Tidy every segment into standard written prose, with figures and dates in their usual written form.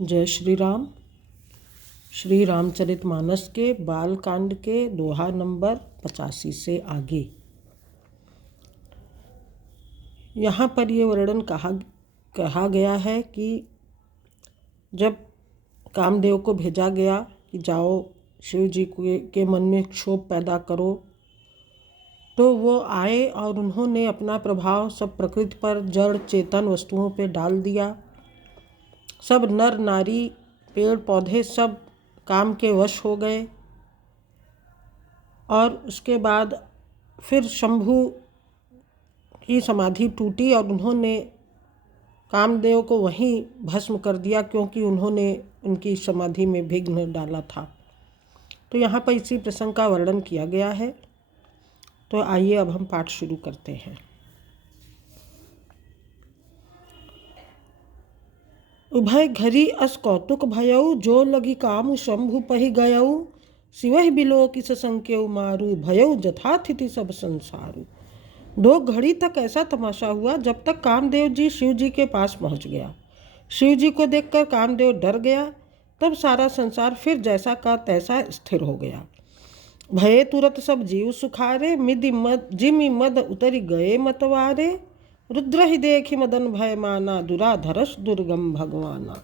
जय श्री राम। श्री रामचरितमानस के बालकांड के दोहा नंबर 85 से आगे। यहाँ पर ये वर्णन कहा गया है कि जब कामदेव को भेजा गया कि जाओ शिव जी के मन में क्षोभ पैदा करो, तो वो आए और उन्होंने अपना प्रभाव सब प्रकृति पर, जड़ चेतन वस्तुओं पे डाल दिया। सब नर नारी पेड़ पौधे सब काम के वश हो गए और उसके बाद फिर शंभु की समाधि टूटी और उन्होंने कामदेव को वहीं भस्म कर दिया, क्योंकि उन्होंने उनकी समाधि में विघ्न डाला था। तो यहाँ पर इसी प्रसंग का वर्णन किया गया है। तो आइए अब हम पाठ शुरू करते हैं। उभय घरी अस कौतुक भयऊ, जो लगी काम शंभु पहि गयऊ। शिवहि बिलो किस संकेऊ मारू, भयऊ जथाथिति सब संसारू। 2 घड़ी तक ऐसा तमाशा हुआ जब तक कामदेव जी शिव जी के पास पहुंच गया। शिव जी को देखकर कामदेव डर गया। तब सारा संसार फिर जैसा का तैसा स्थिर हो गया। भये तुरत सब जीव सुखारे, जिमि मद उतरि गए मतवारे। रुद्र ही देखि मदन भय माना, दुराधरस दुर्गम भगवाना।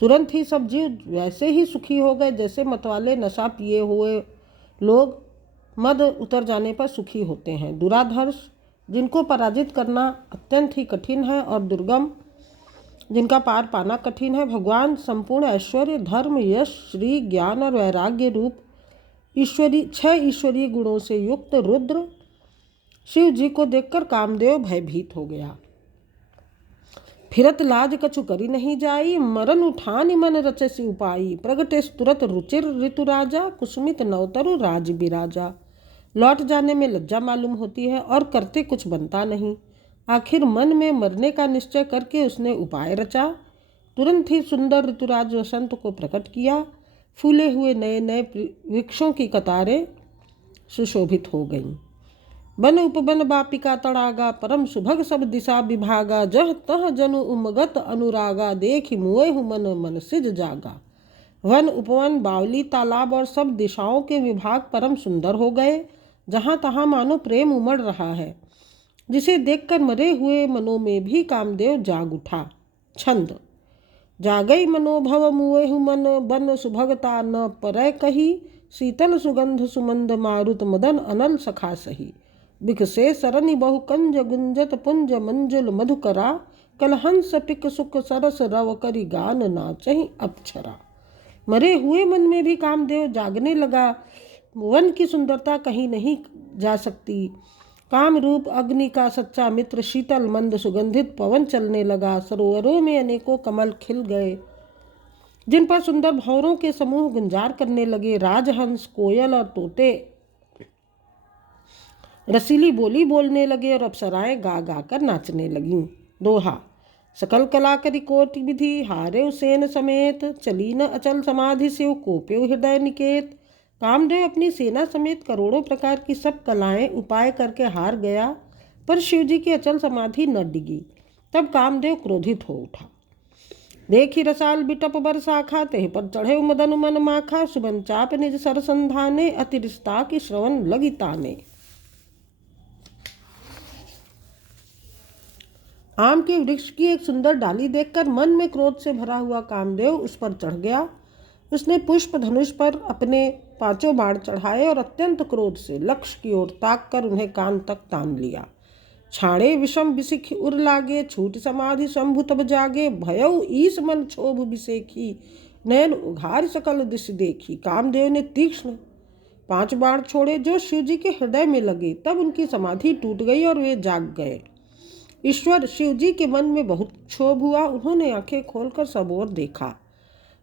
तुरंत ही सब जीव वैसे ही सुखी हो गए जैसे मतवाले नशा पिए हुए लोग मद उतर जाने पर सुखी होते हैं। दुराधर्ष जिनको पराजित करना अत्यंत ही कठिन है और दुर्गम जिनका पार पाना कठिन है। भगवान संपूर्ण ऐश्वर्य, धर्म, यश, श्री, ज्ञान और वैराग्य रूप 6 ईश्वरीय गुणों से युक्त रुद्र शिव जी को देखकर कामदेव भयभीत हो गया। फिरत लाज कछु करी नहीं जाई, मरन उठान मन रचसी उपाई। प्रगटे तुरत रुचिर ऋतु राजा, कुसुमित नवतरु राज बिराजा। लौट जाने में लज्जा मालूम होती है और करते कुछ बनता नहीं। आखिर मन में मरने का निश्चय करके उसने उपाय रचा। तुरंत ही सुंदर ऋतुराज वसंत को प्रकट किया। फूले हुए नए नए वृक्षों की कतारें सुशोभित हो गईं। बन उपबन बापिका तड़ागा, परम सुभग सब दिशा विभागा। जह तह जनु उमगत अनुरागा, देखि मुएहु मन मन सिज जागा। वन उपवन बावली तालाब और सब दिशाओं के विभाग परम सुंदर हो गए। जहाँ तहाँ मानो प्रेम उमड़ रहा है, जिसे देखकर मरे हुए मनों में भी कामदेव जाग उठा। छंद। जागई मनोभव मुएहु मन, बन सुभगता न परय कही। शीतल सुगंध सुमंद मारुत, मदन अनल सखा सही। बिकसे सरनि बहु कंज गुंजत, पुंज मंजुल मधुकरा। कलहंस पिक सुख सरस, रव करी गान नाचहि अप्सरा। मरे हुए मन में भी कामदेव जागने लगा। वन की सुंदरता कहीं नहीं जा सकती। काम रूप अग्नि का सच्चा मित्र शीतल मंद सुगंधित पवन चलने लगा। सरोवरों में अनेकों कमल खिल गए, जिन पर सुंदर भंवरों के समूह गुंजार करने लगे। राजहंस, कोयल और तोते रसीली बोली बोलने लगे और अप्सराएं गा गा कर नाचने लगीं। दोहा। सकल कला करी कोटि विधि, हारे सेन समेत। चली न अचल समाधि शिव, कोप्यो हृदय निकेत। कामदेव अपनी सेना समेत करोड़ों प्रकार की सब कलाएं उपाय करके हार गया, पर शिव जी की अचल समाधि न डिगी। तब कामदेव क्रोधित हो उठा। देखी रसाल बिटप बरसाखा, तेह पर चढ़े मदन मन माखा। सुबन चाप निज सर संधाने, अति रिश्ता की श्रवण लगी ताने। आम के वृक्ष की एक सुंदर डाली देखकर मन में क्रोध से भरा हुआ कामदेव उस पर चढ़ गया। उसने पुष्प धनुष पर अपने 5 बाण चढ़ाए और अत्यंत क्रोध से लक्ष्य की ओर ताक कर उन्हें कान तक तान लिया। छाड़े विषम बिसिख उर लागे, छूट समाधि शंभु तब जागे। भयऊ ईस मन क्षोभ बिसेखी, नयन उघार सकल दिश देखी। कामदेव ने तीक्ष्ण 5 बाण छोड़े जो शिव जी के हृदय में लगे। तब उनकी समाधि टूट गई और वे जाग गए। ईश्वर शिव जी के मन में बहुत क्षोभ हुआ। उन्होंने आंखें खोलकर सब ओर देखा।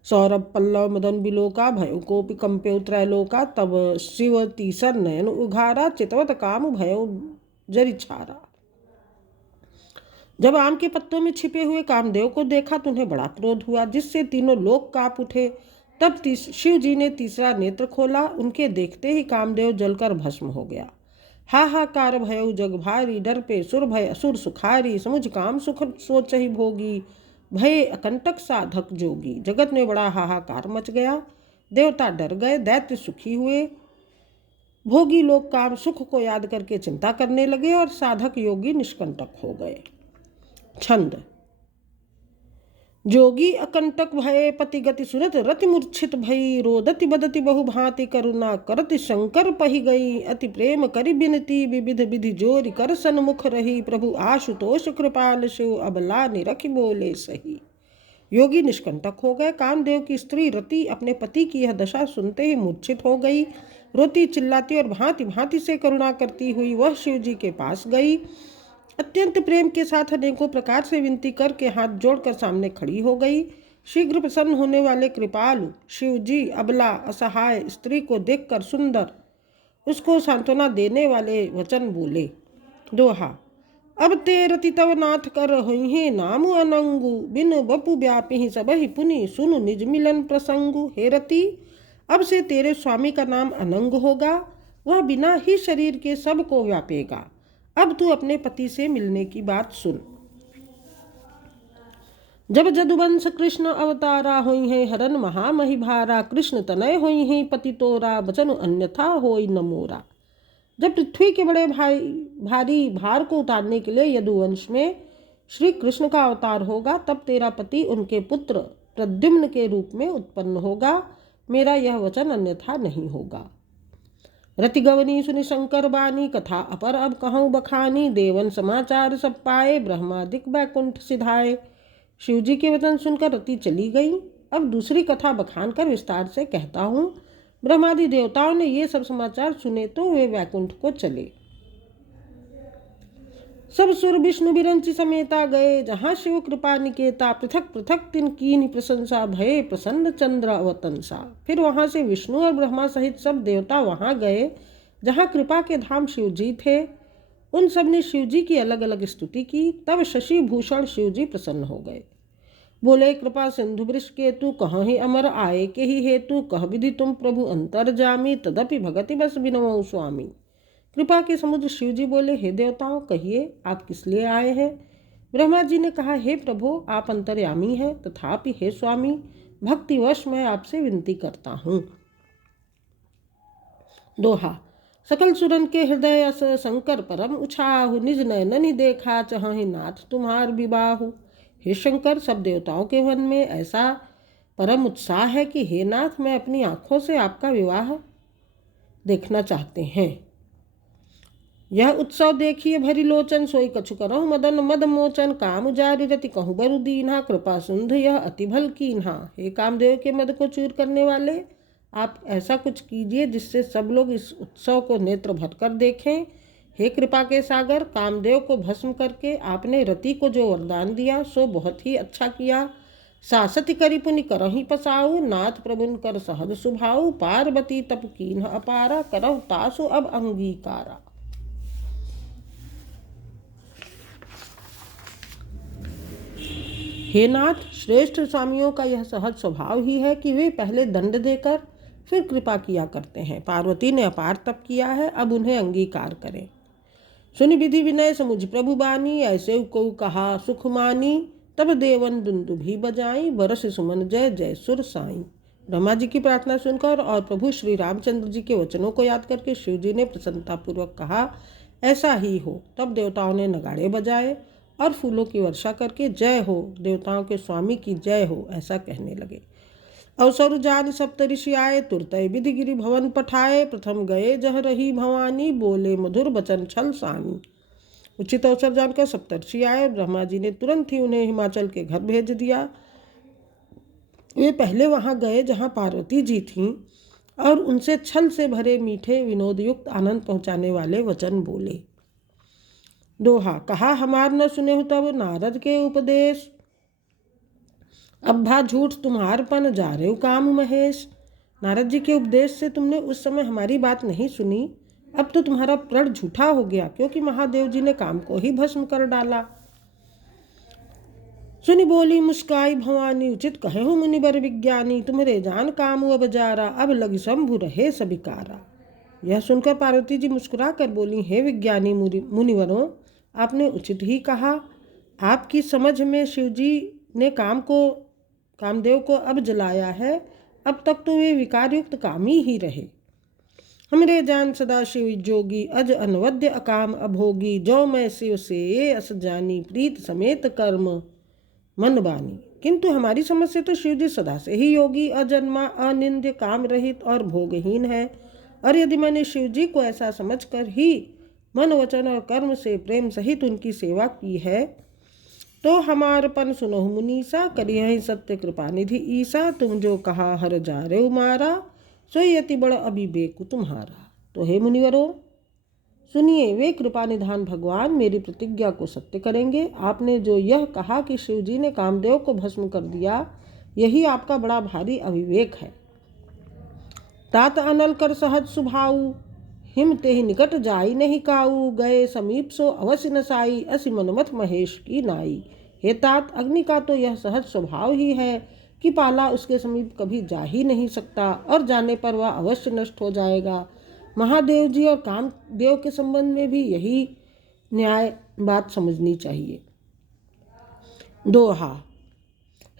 सौरभ पल्लव मदन बिलोका, भयो कोपि कंप्यो त्रैलोका। तब शिव तीसर नयन उघारा, चितवत काम भयो जरि छारा। जब आम के पत्तों में छिपे हुए कामदेव को देखा तो उन्हें बड़ा क्रोध हुआ, जिससे तीनों लोक कांप उठे। तब शिव जी ने तीसरा नेत्र खोला। उनके देखते ही कामदेव जलकर भस्म हो गया। हाहाकार भयउ जग भारी, डर पे सुर भय असुर सुखारी। समुझ काम सुख सोचहि भोगी, भय अकंटक साधक जोगी। जगत में बड़ा हाहाकार मच गया। देवता डर गए, दैत्य सुखी हुए, भोगी लोग काम सुख को याद करके चिंता करने लगे और साधक योगी निष्कंटक हो गए। छंद। जोगी अकंटक भये पति गति सुरत रति मूर्छित भई। रोदति बदति बहु भांति करुणा करति शंकर पही गई। अति प्रेम करि बिनती विविध विधि जोरि कर सन्मुख रही। प्रभु आशुतोष कृपाल शिव अबला निरखि बोले सही। योगी निष्कंटक हो गए। कामदेव की स्त्री रति अपने पति की यह दशा सुनते ही मूर्छित हो गई। रोती चिल्लाती और भांति भांति से करुणा करती हुई वह शिव जी के पास गई। अत्यंत प्रेम के साथ अनेकों प्रकार से विनती करके हाथ जोड़कर सामने खड़ी हो गई। शीघ्र प्रसन्न होने वाले कृपालु शिव जी अबला असहाय स्त्री को देखकर सुंदर उसको सांत्वना देने वाले वचन बोले। दोहा। अब ते रति तव नाथ कर होइहे नामु अनंगु। बिन बपु व्यापी सबहि पुनि सुनु निज मिलन प्रसंगु। हे रति, अब से तेरे स्वामी का नाम अनंग होगा। वह बिना ही शरीर के सबको व्यापेगा। अब तू अपने पति से मिलने की बात सुन। जब जदुवंश कृष्ण अवतारा होई है हरन महामहि भारा। कृष्ण तनय होई है पति तोरा बचन अन्यथा होई न मोरा। जब पृथ्वी के बड़े भारी भार को उतारने के लिए यदुवंश में श्री कृष्ण का अवतार होगा, तब तेरा पति उनके पुत्र प्रद्युम्न के रूप में उत्पन्न होगा। मेरा यह वचन अन्यथा नहीं होगा। रति गवनी सुनि शंकर बानी कथा अपर अब कहूँ बखानी। देवन समाचार सब पाए ब्रह्मादिक बैकुंठ सिधाए। शिव जी के वचन सुनकर रति चली गई। अब दूसरी कथा बखान कर विस्तार से कहता हूँ। ब्रह्मादि देवताओं ने ये सब समाचार सुने तो वे वैकुंठ को चले। सब सुर विष्णु बिरंची समेता गए। जहाँ शिव कृपा निकेता पृथक पृथक तिन कीन्ही प्रशंसा। भये प्रसन्न चंद्र अवतंसा। फिर वहाँ से विष्णु और ब्रह्मा सहित सब देवता वहाँ गए जहाँ कृपा के धाम शिव जी थे। उन सब ने शिव जी की अलग अलग स्तुति की। तब शशि भूषण शिव जी प्रसन्न हो गए। बोले, कृपा सिंधु वृष केतु कहाँ ही अमर आए के ही हेतु। कह विधि तुम प्रभु अंतर्जामी तदपि भगति बस बिनवऊँ स्वामी। कृपा के समुद्र शिव जी बोले, हे देवताओं, कहिए आप किस लिए आए हैं। ब्रह्मा जी ने कहा, हे प्रभु, आप अंतर्यामी हैं, तथापि हे स्वामी, भक्तिवश मैं आपसे विनती करता हूँ। दोहा। सकल सुरन के हृदय अस शंकर परम उछाहु। निज नयननि देखा चहहि नाथ तुम्हार विबाहु। हे शंकर, सब देवताओं के मन में ऐसा परम उत्साह है कि हे नाथ, मैं अपनी आँखों से आपका विवाह देखना चाहते हैं। यह उत्सव देखिए भरी लोचन। सोई कछु करहु मदन मद मोचन। काम जारी रति कहूँ बरु दीन्हा। कृपा सिंधु यह अति भल कीन्हा। हे कामदेव के मद को चूर करने वाले, आप ऐसा कुछ कीजिए जिससे सब लोग इस उत्सव को नेत्र भर कर देखें। हे कृपा के सागर, कामदेव को भस्म करके आपने रति को जो वरदान दिया सो बहुत ही अच्छा किया। सासति करि पुनि करहि पसाऊ। नाथ प्रभुन कर सहज सुभाऊ। पार्वती तप कीन्ह अपारा। करहु तासु अब अंगीकारा। हे नाथ, श्रेष्ठ स्वामियों का यह सहज स्वभाव ही है कि वे पहले दंड देकर फिर कृपा किया करते हैं। पार्वती ने अपार तप किया है, अब उन्हें अंगीकार करें। सुनि विधि विनय समुझ प्रभु बानी। ऐसे को कहा सुख मानी। तब देवन दुंदुभि बजाई। बरस सुमन जय जय सुर साई। ब्रह्मा जी की प्रार्थना सुनकर और प्रभु श्री रामचंद्र जी के वचनों को याद करके शिव जी ने प्रसन्नतापूर्वक कहा, ऐसा ही हो। तब देवताओं ने नगाड़े बजाए और फूलों की वर्षा करके जय हो, देवताओं के स्वामी की जय हो, ऐसा कहने लगे। अवसर जान सप्त ऋषि आए। तुरतय विधि गिरि भवन पठाए। प्रथम गए जह रही भवानी। बोले मधुर बचन छल सानी। उचित अवसर जानकर सप्तर्षि आए। ब्रह्मा जी ने तुरंत ही उन्हें हिमाचल के घर भेज दिया। वे पहले वहां गए जहां पार्वती जी थीं और उनसे छल से भरे मीठे विनोदयुक्त आनंद पहुंचाने वाले वचन बोले। दोहा। कहा हमार न सुने तब नारद के उपदेश। अब्बा झूठ तुम्हारपन जा रे काम महेश। नारद जी के उपदेश से तुमने उस समय हमारी बात नहीं सुनी। अब तो तुम्हारा प्रण झूठा हो गया, क्योंकि महादेव जी ने काम को ही भस्म कर डाला। सुनि बोली मुस्काई भवानी। उचित कहे हो मुनिवर विज्ञानी। तुम्हारे जान काम अब जारा। अब लगी शंभु रहे सबिकारा। यह सुनकर पार्वती जी मुस्कुरा कर बोली, हे विज्ञानी मुनिवरों, आपने उचित ही कहा। आपकी समझ में शिव जी ने कामदेव को अब जलाया है, अब तक तो वे विकारयुक्त कामी ही रहे। हमरे जान सदा शिव जोगी, अज अनवद्य अकाम अभोगी, जो मैं शिव से ये अस जानी, प्रीत समेत कर्म मन बानी। किंतु हमारी समझ से तो शिव जी सदा से ही योगी, अजन्मा, अनिंद्य, काम रहित और भोगहीन है। और यदि मैंने शिव जी को ऐसा समझकर ही मन वचन और कर्म से प्रेम सहित उनकी सेवा की है, तो हमारपन सुनहु मुनीसा, करियहि सत्य कृपा निधि ईसा। तुम जो कहा हर जा रे उमारा, सोई अति बड़ अभिवेक तुम्हारा। तो हे मुनिवरों, सुनिए, वे कृपा निधान भगवान मेरी प्रतिज्ञा को सत्य करेंगे। आपने जो यह कहा कि शिव जी ने कामदेव को भस्म कर दिया, यही आपका बड़ा भारी अविवेक है। तात अनल कर सहज सुभाऊ, हिम तेहि निकट जाई नहीं काऊ, गए समीप सो अवश्य नसाई, असि मनमथ महेश की नाई। हे तात, अग्नि का तो यह सहज स्वभाव ही है कि पाला उसके समीप कभी जा ही नहीं सकता, और जाने पर वह अवश्य नष्ट हो जाएगा। महादेव जी और कामदेव के संबंध में भी यही न्याय बात समझनी चाहिए। दोहा।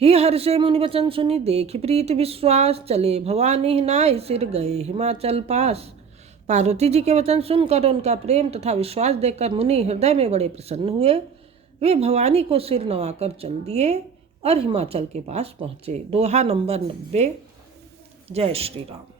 ही हर्षे मुनि वचन सुनी, देखि प्रीति विश्वास, चले भवानी नाय सिर गए हिमाचल पास। पार्वती जी के वचन सुनकर उनका प्रेम तथा विश्वास देखकर मुनि हृदय में बड़े प्रसन्न हुए। वे भवानी को सिर नवाकर चल दिए और हिमाचल के पास पहुँचे। दोहा नंबर 90। जय श्री राम।